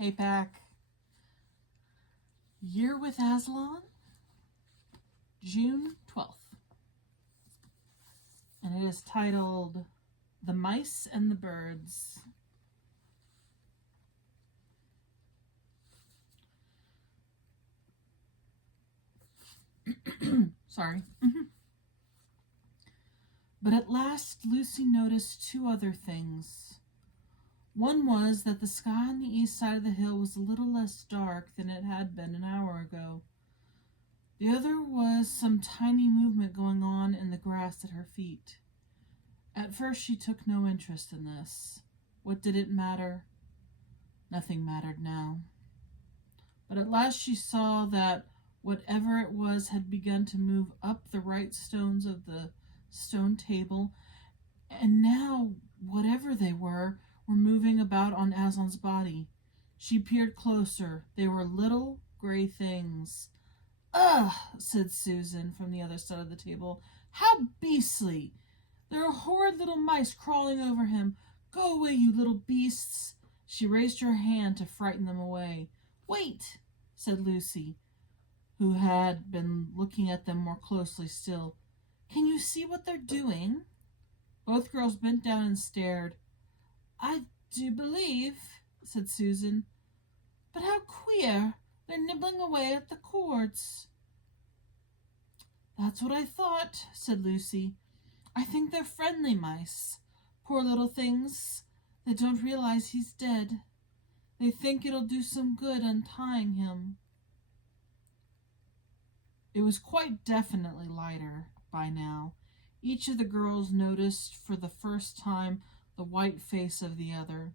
Hey Pack. Year with Aslan, June 12th. And it is titled The Mice and the Birds. Sorry. But at last Lucy noticed two other things. One was that the sky on the east side of the hill was a little less dark than it had been an hour ago. The other was some tiny movement going on in the grass at her feet. At first she took no interest in this. What did it matter? Nothing mattered now. But at last she saw that whatever it was had begun to move up the right stones of the stone table, and now, whatever they were moving about on Aslan's body. She peered closer. They were little gray things. "Ugh," said Susan from the other side of the table. "How beastly! There are horrid little mice crawling over him. Go away, you little beasts." She raised her hand to frighten them away. "Wait," said Lucy, who had been looking at them more closely still. "Can you see what they're doing?" Both girls bent down and stared. "I do believe," said Susan. "But how queer! They're nibbling away at the cords." "That's what I thought," said Lucy. "I think they're friendly mice. Poor little things. They don't realize he's dead. They think it'll do some good untying him." It was quite definitely lighter by now. Each of the girls noticed for the first time the white face of the other.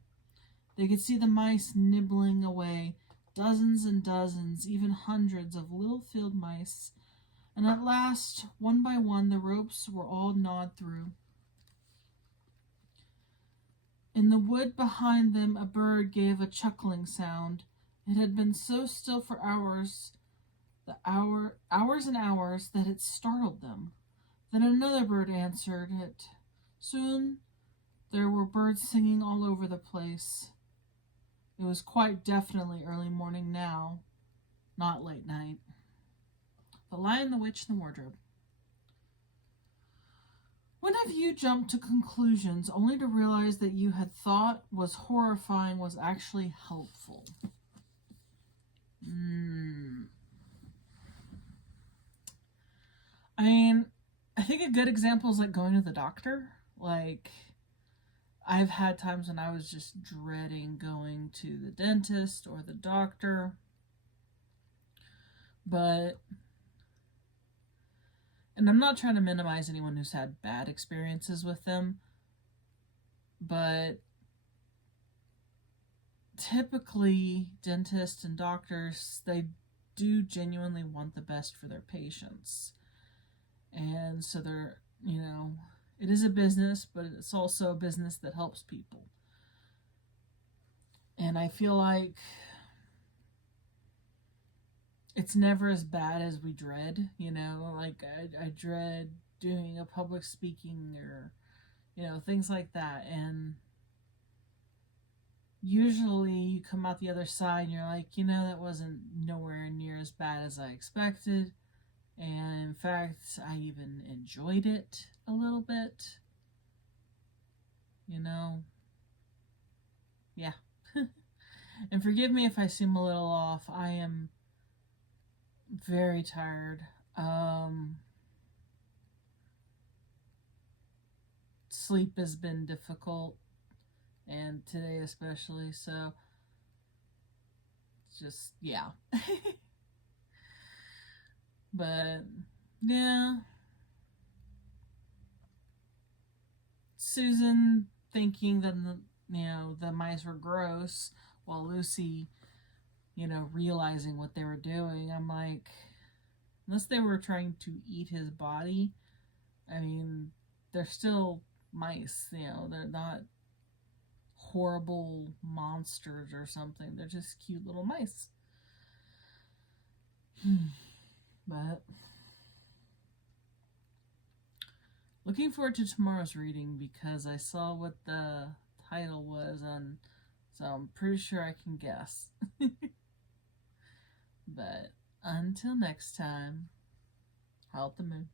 They could see the mice nibbling away, dozens and dozens, even hundreds of little field mice. And at last, one by one, the ropes were all gnawed through. In the wood behind them, a bird gave a chuckling sound. It had been so still for hours and hours, that it startled them. Then another bird answered it. Soon there were birds singing all over the place. It was quite definitely early morning now, not late night. The Lion, the Witch, and the Wardrobe. When have you jumped to conclusions only to realize that you had thought was horrifying was actually helpful? I mean, I think a good example is like going to the doctor. Like, I've had times when I was just dreading going to the dentist or the doctor. And I'm not trying to minimize anyone who's had bad experiences with them, but typically dentists and doctors, they do genuinely want the best for their patients. And so they're, it is a business, but it's also a business that helps people. And I feel like it's never as bad as we dread, like I dread doing a public speaking or, things like that. And usually you come out the other side and you're like, that wasn't nowhere near as bad as I expected. And in fact, I even enjoyed it a little bit. Yeah. And forgive me if I seem a little off. I am very tired. Sleep has been difficult, and today especially, so just, yeah. But, yeah. Susan thinking that, the mice were gross, while Lucy, realizing what they were doing. I'm like, unless they were trying to eat his body, I mean, they're still mice, they're not horrible monsters or something. They're just cute little mice. But looking forward to tomorrow's reading because I saw what the title was on So I'm pretty sure I can guess. But until next time, howl at the moon.